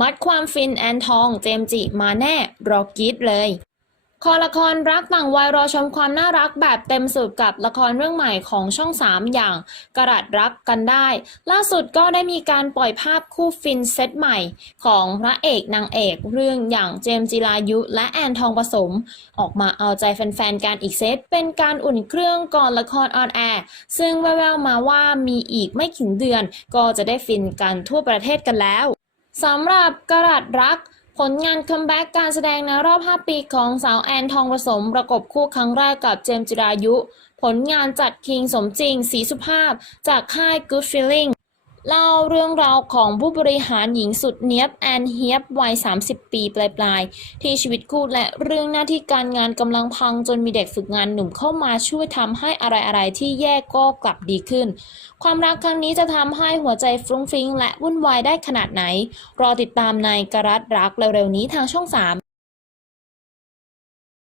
มัดความฟินแอนทองเจมจิมาแน่รอกรีดเลย คอละครรักต่างวัยรอชมความน่ารักแบบเต็มสูตรกับละครเรื่องใหม่ของช่อง 3 อย่างกระดัดรักกันได้ ล่าสุดก็ได้มีการปล่อยภาพคู่ฟินเซตใหม่ ของพระเอกนางเอกเรื่องอย่างเจมจิรายุและแอนทองผสม ออกมาเอาใจแฟนๆการอีกเซต เป็นการอุ่นเครื่องก่อนละครออนแอร์ซึ่งแววๆมาว่ามีอีกไม่ถึงเดือน ก็จะได้ฟินกันทั่วประเทศกันแล้ว สำหรับกระดัดรัก ผลงานคัมแบ็กการแสดงในรอบ 5 ปีของสาวแอนทองผสมประกบคู่ครั้งแรกกับเจมส์จิรายุ ผลงานจัดคิงสมจริงสีสุภาพจากค่าย Good Feeling เล่าเรื่องราวของผู้บริหารหญิงสุดเนียบแอนเฮียบวัย 30 ปีปลายๆ ที่ชีวิตคู่และเรื่องหน้าที่การงานกำลังพังจนมีเด็กฝึกงานหนุ่มเข้ามาช่วยทำให้อะไรๆที่แย่ก็กลับดีขึ้น ความรักครั้งนี้จะทำให้หัวใจฟรุ้งฟริ้งและวุ่นวายได้ขนาดไหน รอติดตามในกระรัดรักเร็วๆนี้ทางช่อง 3